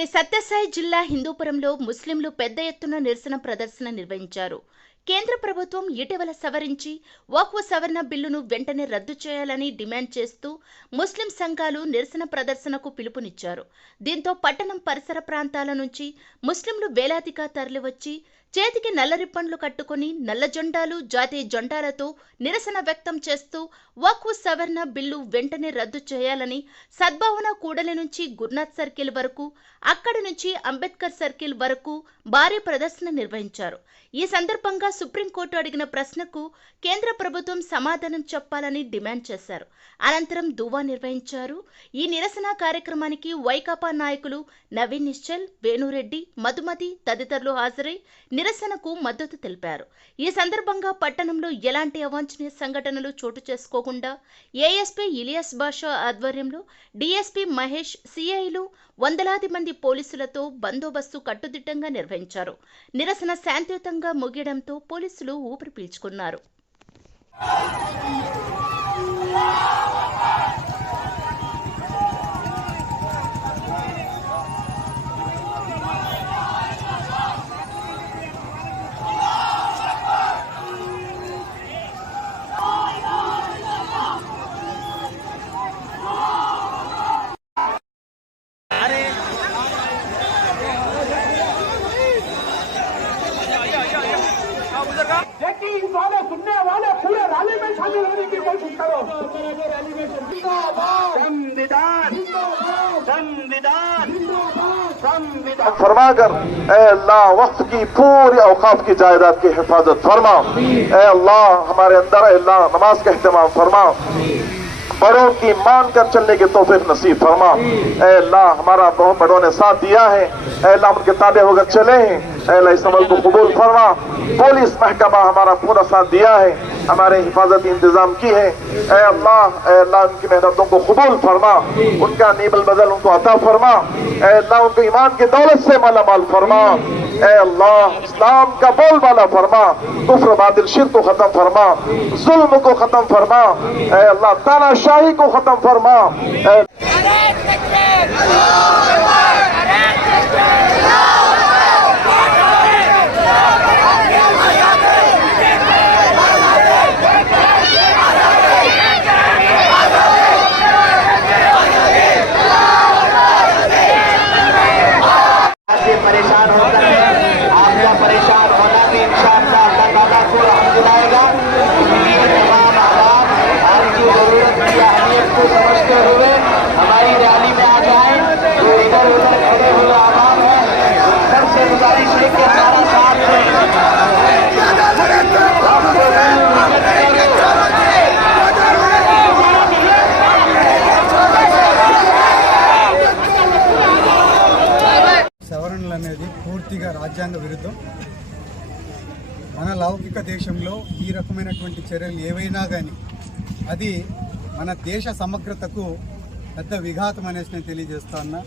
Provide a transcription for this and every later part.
శ్రీ సత్యసాయి జిల్లా హిందూపురంలో ముస్లింలు పెద్ద ఎత్తున నిరసన ప్రదర్శన నిర్వహించారు. కేంద్ర ప్రభుత్వం ఇటీవల సవరించి వక్ఫ్ సవరణ బిల్లును వెంటనే రద్దు చేయాలని డిమాండ్ చేస్తూ ముస్లిం సంఘాలు నిరసన ప్రదర్శనకు పిలుపునిచ్చారు. దీంతో పట్టణం పరిసర ప్రాంతాల నుంచి ముస్లింలు వేలాదిగా తరలివచ్చి చేతికి నల్ల రిబ్బన్లు కట్టుకుని నల్ల జెండాలు, జాతీయ జెండాలతో నిరసన వ్యక్తం చేస్తూ వక్ఫ్ సవరణ బిల్లు వెంటనే రద్దు చేయాలని సద్భావన కూడలి నుంచి గురునాథ్ సర్కిల్ వరకు, అక్కడి నుంచి అంబేద్కర్ సర్కిల్ వరకు భారీ ప్రదర్శన నిర్వహించారు. ఈ సందర్భంగా సుప్రీంకోర్టు అడిగిన ప్రశ్నకు కేంద్ర ప్రభుత్వం సమాధానం చెప్పాలని డిమాండ్ చేశారు. అనంతరం దువా నిర్వహించారు. ఈ నిరసన కార్యక్రమానికి వైకాపా నాయకులు నవీన్ నిశ్చల్, వేణురెడ్డి, మధుమతి తదితరులు హాజరై నిరసనకు మద్దతు తెలిపారు. ఈ సందర్భంగా పట్టణంలో ఎలాంటి అవాంఛనీయ సంఘటనలు చోటు చేసుకోకుండా ఏఎస్పీ ఇలియాస్ బాషా ఆధ్వర్యంలో డీఎస్పీ మహేష్, సిఐలు వందలాది మంది పోలీసులతో బందోబస్తు కట్టుదిట్టంగా నిర్వహించారు. నిరసన శాంతియుతంగా ముగియడంతో పోలీసులు ఊపిరి పీల్చుకున్నారు. सुनने वाले पूरे रैली में शामिल होने की कोशिश करो। संविधान फरमाकर ए अल्लाह वक्त की पूरी औकाफ की जायदाद की हिफाजत फरमा। ए अल्लाह हमारे अंदर अल्लाह नमाज का एहतमाम फरमा, बड़ों की मान कर चलने की तौफीक नसीब फरमा। ए अल्लाह हमारा बहुत बड़ों ने साथ दिया है, ए अल्लाह उनके ताबे होकर चले हैं, ए अल्लाह इस अमल को कबूल फरमा। पुलिस महकमा हमारा पूरा साथ दिया है, हमारे हिफाजती इंतजाम की है। ए अल्लाह उनकी मेहनतों को कबूल फरमा, उनका नीबल बदल उनको अता फरमा। ए अल्लाह उनको ईमान की दौलत से माला माल फरमा। ए अल्लाह इस्लाम का बोलबाला फरमा, कुफ्र बातिल शिर्क को खत्म फरमा, जुल्म को खत्म फरमा। ए अल्लाह तानाशाही को खत्म फरमा। परेशान होता है, आपका परेशान होना भी इंशाअल्लाह अल्लाह ताला को रहमत दिलाएगा। इसलिए तमाम आवाम आपकी जरूरत की अहमियत को समझते हुए हमारी रैली में आ जाएं। जो इधर उधर खड़े हुए आवाम है, सबसे गुजारिश है कि हमारा साथ दें। సవరణలు అనేది పూర్తిగా రాజ్యాంగ విరుద్ధం. మన లౌకిక దేశంలో ఈ రకమైనటువంటి చర్యలు ఏవైనా కానీ అది మన దేశ సమగ్రతకు పెద్ద విఘాతం అనేసి నేను తెలియజేస్తా ఉన్నా.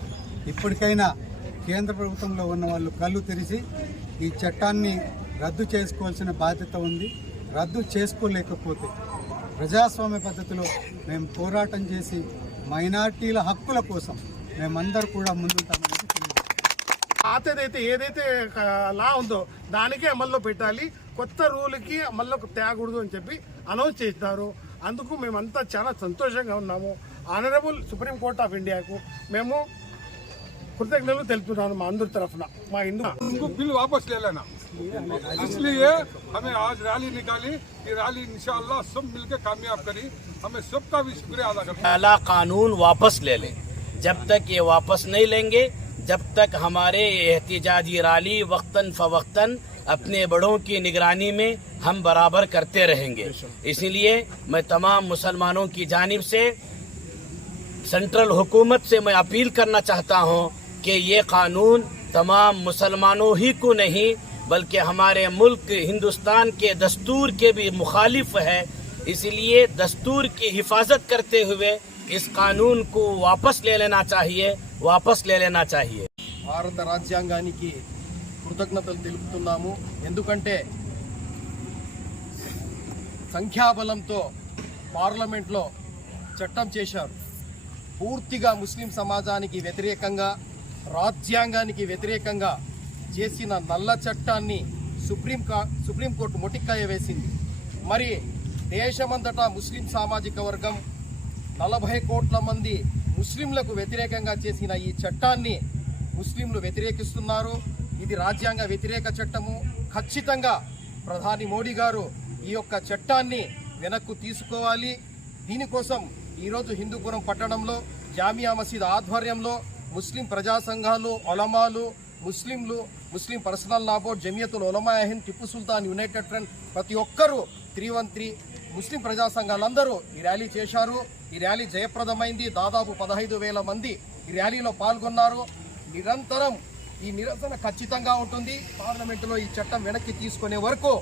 ఇప్పటికైనా కేంద్ర ప్రభుత్వంలో ఉన్న వాళ్ళు కళ్ళు తెరిచి ఈ చట్టాన్ని రద్దు చేసుకోవాల్సిన బాధ్యత ఉంది. రద్దు చేసుకోలేకపోతే ప్రజాస్వామ్య పద్ధతిలో మేము పోరాటం చేసి మైనార్టీల హక్కుల కోసం మేమందరూ కూడా ముందుంటామని పాతదైతే ఏదైతే లా ఉందో దానికే అమల్లో పెట్టాలి, కొత్త రూల్కి అమల్లో తేగకూడదు అని చెప్పి అనౌన్స్ చేసినారు. అందుకు మేమంతా చాలా సంతోషంగా ఉన్నాము. ఆనరబుల్ సుప్రీం కోర్ట్ ఆఫ్ ఇండియాకు మేము కృతజ్ఞతలు తెలుపుతున్నాను మా అందరి తరఫున. మా హిందూ बिल वापस ले लेना, इसलिए हमें आज रैली निकाली। ये रैली इंशाअल्लाह सब मिलकर कामयाब करी। हमें सबका भी शुक्रिया अदा करते हैं। पहला कानून वापस ले लें। जब तक ये वापस नहीं लेंगे, जब तक हमारे एहतिजाजी रैली वक्तन फवक्तन अपने बड़ों की निगरानी में हम बराबर करते रहेंगे। इसलिए मैं तमाम मुसलमानों की जानिब से सेंट्रल हुकूमत से मैं अपील करना चाहता हूँ कि ये कानून तमाम मुसलमानों ही को नहीं बल्कि हमारे मुल्क हिंदुस्तान के दस्तूर के भी मुखालिफ है। इसलिए दस्तूर की हिफाजत करते हुए इस कानून को वापस ले लेना चाहिए। భారత రాజ్యాంగానికి కృతజ్ఞతలు తెలుపుతున్నాము. ఎందుకంటే సంఖ్యాబలంతో పార్లమెంట్లో చట్టం చేశారు. పూర్తిగా ముస్లిం సమాజానికి వ్యతిరేకంగా రాజ్యాంగానికి వ్యతిరేకంగా చేసిన నల్ల చట్టాన్ని సుప్రీంకోర్టు మొటిక్కాయ వేసింది. మరి దేశమంతటా ముస్లిం సామాజిక వర్గం 40 కోట్ల మంది ముస్లింలకు వ్యతిరేకంగా చేసిన ఈ చట్టాన్ని ముస్లింలు వ్యతిరేకిస్తున్నారు. ఇది రాజ్యాంగ వ్యతిరేక చట్టము. ఖచ్చితంగా ప్రధాని మోడీ గారు ఈ యొక్క చట్టాన్ని వెనక్కు తీసుకోవాలి. దీనికోసం ఈరోజు హిందూపురం పట్టణంలో జామియా మసీద్ ఆధ్వర్యంలో ముస్లిం ప్రజా సంఘాలు, ఉలమాలు, ముస్లింలు, ముస్లిం పర్సనల్ లా బోర్డ్, జమియతుల్ ఉలమా హింద్, టిప్పు సుల్తాన్ యునైటెడ్ ఫ్రంట్ ప్రతి ఒక్కరూ 313 ముస్లిం ప్రజా సంఘాలందరూ ఈ ర్యాలీ చేశారు. ఈ ర్యాలీ జయప్రదమైంది. దాదాపు 15,000 మంది ఈ ర్యాలీలో పాల్గొన్నారు. నిరంతరం ఈ నిరసన ఖచ్చితంగా ఉంటుంది. పార్లమెంటులో ఈ చట్టం వెనక్కి తీసుకునే వరకు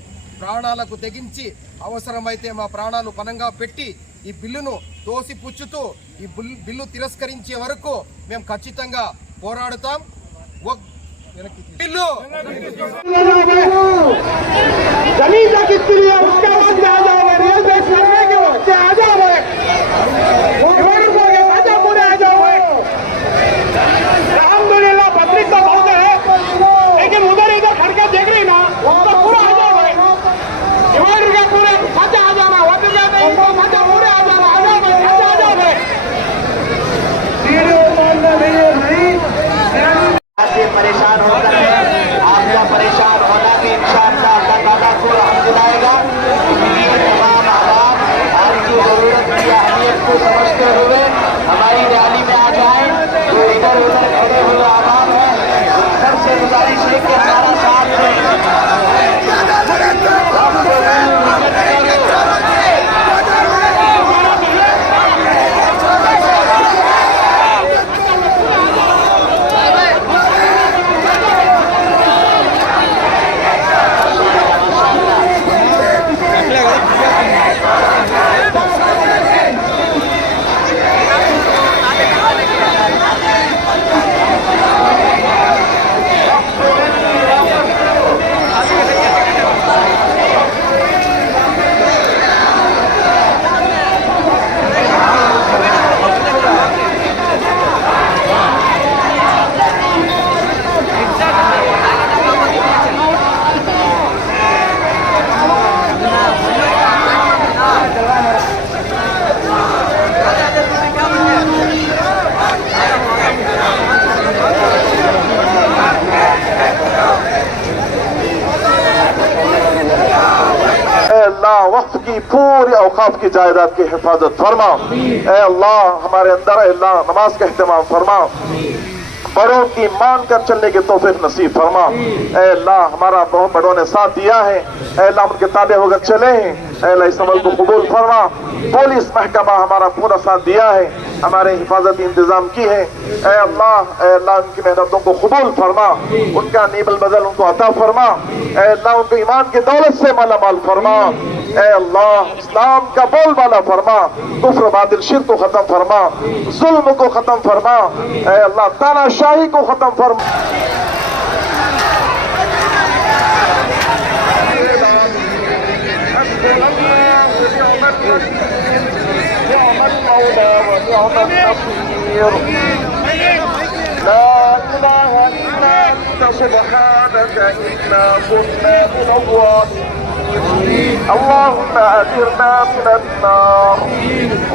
ప్రాణాలకు తెగించి అవసరమైతే మా ప్రాణాలు పణంగా పెట్టి ఈ బిల్లును తోసిపుచ్చుతూ ఈ బిల్లు తిరస్కరించే వరకు మేము ఖచ్చితంగా పోరాడుతాం. బిల్లు परेशान होकर है आपका परेशान होना भी इंशाअल्लाह अल्लाह ताला को रहमत दिलाएगा। इसलिए तमाम आवाम आपकी जरूरत की अहमियत को समझते हुए हमारी रैली में आ जाए। जो इधर उधर खड़े हुए आवाम है सबसे गुजारिश है कि हमारा साथ दें। वक्त की पूरी औकाफ की जायदाद की हिफाजत फरमा। ए अल्लाह हमारे अंदर अल्लाह नमाज का एहतमाम फरमा। बड़ों की मान कर चलने की तौफीक नसीब फरमा। ए अल्लाह हमारा बहुत बड़ों ने साथ दिया है। ए अल्लाह उनके ताबे होकर चले हैं। ए अल्लाह इस अमल को कबूल फरमा। पुलिस महकमा हमारा पूरा साथ दिया है, हमारे हिफाजती इंतजाम की है। ए अल्लाह उनकी मेहनतों को कबूल फरमा। उनका नीबल बदल उनको अता फरमा। ए अल्लाह उनको ईमान की दौलत से मालामाल फरमा। ए अल्लाह इस्लाम का बोलबाला फरमा। कुफ्र बातिल शिर्क को खत्म फरमा। जुल्म को खत्म फरमा। ए अल्लाह तानाशाही को खत्म फरमा। لا إله إلا أنت سبحانك إنا كنا من الظالمين. اللهم أجرنا من النار.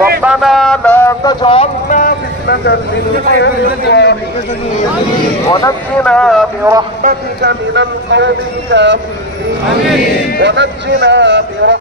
ربنا لا تجعلنا فتنة للظالمين ونجنا برحمتك من القوم الكافرين. ونجنا برحمتك